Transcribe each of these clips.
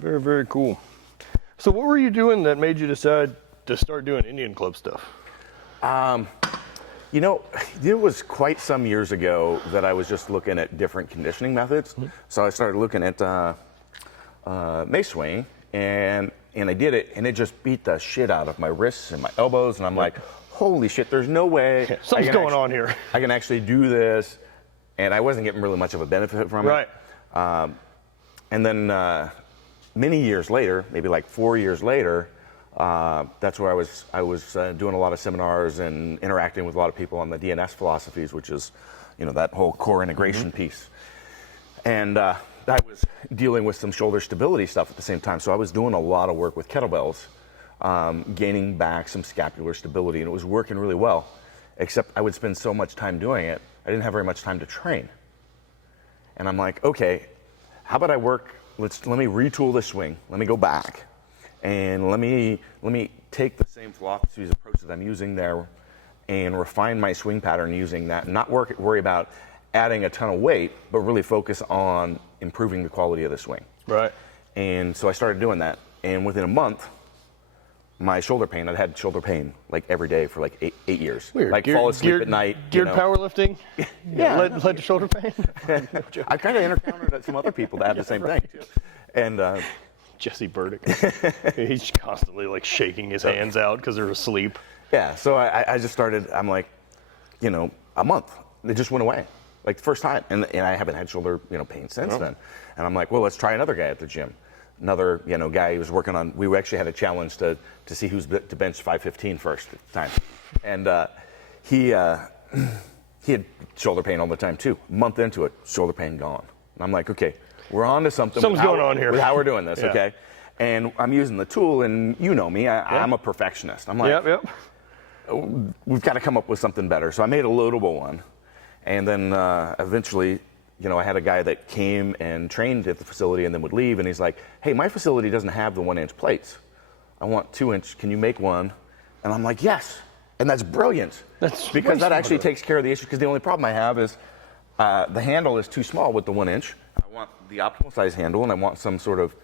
Very, very cool. So what were you doing that made you decide to start doing Indian Club stuff? You know, it was quite some years ago that I was just looking at different conditioning methods. Mm-hmm. So I started looking at mace swing, and I did it, and it just beat the shit out of my wrists and my elbows, and I'm like, holy shit, there's no way something's going on here. I can actually do this, and I wasn't getting really much of a benefit from it. Right. And then many years later, maybe like 4 years later, that's where I was doing a lot of seminars and interacting with a lot of people on the DNS philosophies, which is, you know, that whole core integration piece. And I was dealing with some shoulder stability stuff at the same time. So I was doing a lot of work with kettlebells, gaining back some scapular stability, and it was working really well, except I would spend so much time doing it, I didn't have very much time to train. And I'm like, okay, how about I work, let me retool the swing, let me go back, and let me take the same philosophies, approaches I'm using there, and refine my swing pattern using that, and not worry about adding a ton of weight, but really focus on improving the quality of the swing. Right. And so I started doing that, and within a month, my shoulder pain, I'd had shoulder pain like every day for like eight years. Weird. Like fall asleep at night. Geared powerlifting? Yeah. Led to shoulder pain? I kind of encountered some other people that had the same thing too. And Jesse Burdick. He's constantly like shaking his hands out because they're asleep. Yeah, so I just started, I'm like, you know, a month. It just went away, like the first time. And I haven't had shoulder, pain since then. And I'm like, well, let's try another guy at the gym. Another, guy who was working on, we actually had a challenge to see who's to bench 515 first at the time. And he had shoulder pain all the time too. A month into it, shoulder pain gone. And I'm like, okay, we're on to something. Something's going on here. With how we're doing this, okay? And I'm using the tool, and you know me, I'm a perfectionist. I'm like, we've got to come up with something better. So I made a loadable one. And then eventually, I had a guy that came and trained at the facility and then would leave, and he's like, hey, my facility doesn't have the 1-inch plates. I want 2-inch, can you make one? And I'm like, yes. And that's brilliant. That's because that actually takes care of the issue, because the only problem I have is the handle is too small with the 1-inch. I want the optimal size handle, and I want some sort of,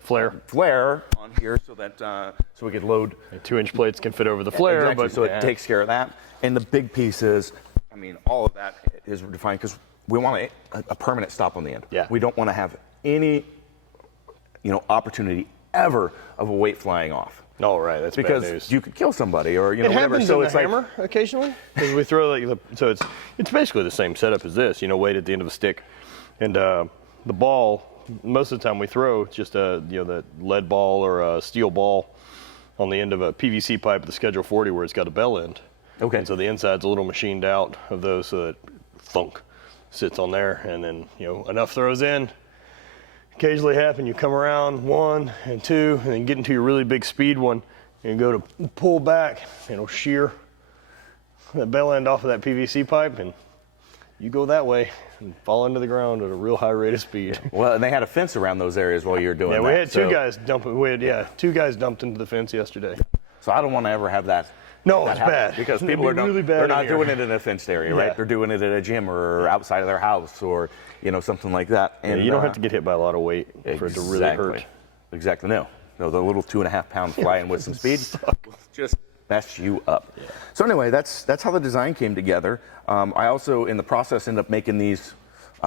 flare on here so that so we could load. 2-inch plates can fit over the flare, exactly. but so it takes care of that. And the big piece is, all of that is defined because we want a permanent stop on the end. Yeah. We don't want to have any, opportunity ever of a weight flying off. No, right. That's because bad news. You could kill somebody or it whatever. Happens so in it's the hammer occasionally. Because we throw it's basically the same setup as this. Weight at the end of a stick, and the ball. Most of the time we throw just the lead ball or a steel ball on the end of a PVC pipe at the Schedule 40 where it's got a bell end. Okay. And so the inside's a little machined out of those so that thunk sits on there, and then enough throws in. Occasionally happen, you come around 1 and 2 and then get into your really big speed one and go to pull back, it'll shear that bell end off of that PVC pipe, and you go that way and fall into the ground at a real high rate of speed. Well, and they had a fence around those areas while you were doing that. Yeah, we had two guys dump. Two guys dumped into the fence yesterday. So I don't want to ever have that. No, it's bad. Because people are really bad. They're not doing it in a fenced area, right? They're doing it at a gym or outside of their house or something like that. And you don't have to get hit by a lot of weight for it to really hurt. Exactly. No, the little 2.5-pound flying with some speed just mess you up. Yeah. So anyway, that's how the design came together. I also, in the process, ended up making these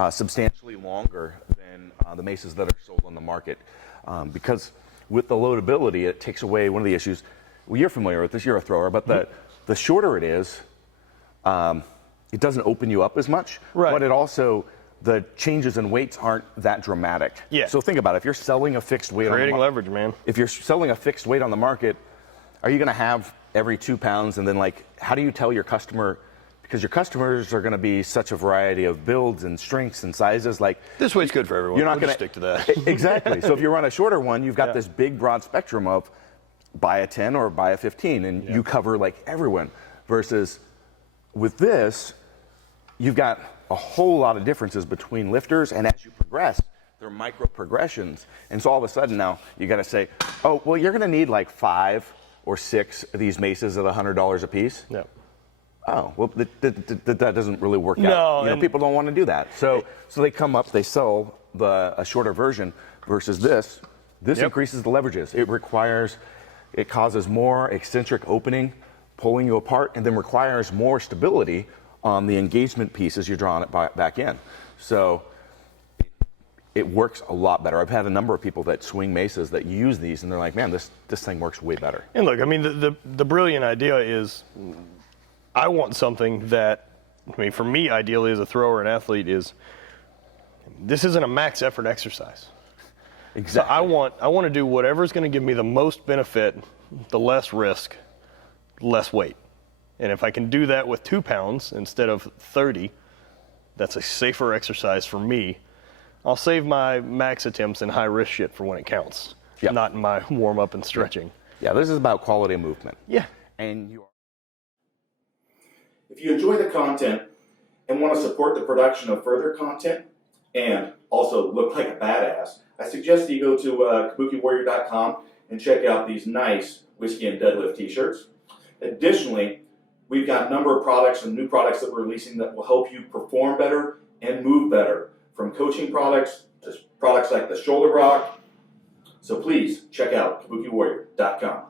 substantially longer than the maces that are sold on the market, because with the loadability, it takes away one of the issues. Well, you're familiar with this. You're a thrower, but the shorter it is, it doesn't open you up as much. Right. But it also, the changes in weights aren't that dramatic. Yeah. So think about it. If you're selling a fixed weight, creating leverage, man. If you're selling a fixed weight on the market, are you going to have every 2 pounds, and then how do you tell your customer? Because your customers are going to be such a variety of builds and strengths and sizes. This weight's good for everyone. You're not going to stick to that. Exactly. So if you run a shorter one, you've got this big broad spectrum of buy a 10 or buy a 15, and you cover everyone. Versus with this, you've got a whole lot of differences between lifters, and as you progress, there are micro progressions. And so all of a sudden now you got to say, oh, well, you're going to need 5 or 6 of these maces at $100 a piece. Yeah. Oh, well, that doesn't really work out. People don't want to do that. So they come up, they sell a shorter version versus this. This Yep. increases the leverages. It causes more eccentric opening, pulling you apart, and then requires more stability on the engagement piece as you're drawing it back in. So it works a lot better. I've had a number of people that swing mesas that use these, and they're like, man, this thing works way better. And look, I mean, the brilliant idea is, I want something that, I mean, for me, ideally as a thrower and athlete, is this isn't a max effort exercise. Exactly. So I want to do whatever's going to give me the most benefit, the less risk, less weight. And if I can do that with 2 pounds instead of 30, that's a safer exercise for me. I'll save my max attempts and high risk shit for when it counts, Yep. not in my warm up and stretching. Yeah, this is about quality of movement. Yeah. And If you enjoy the content and want to support the production of further content and also look like a badass, I suggest you go to kabukiwarrior.com and check out these nice whiskey and deadlift t-shirts. Additionally, we've got a number of products and new products that we're releasing that will help you perform better and move better, from coaching products to products like the ShouldeRok. So please check out kabukiwarrior.com.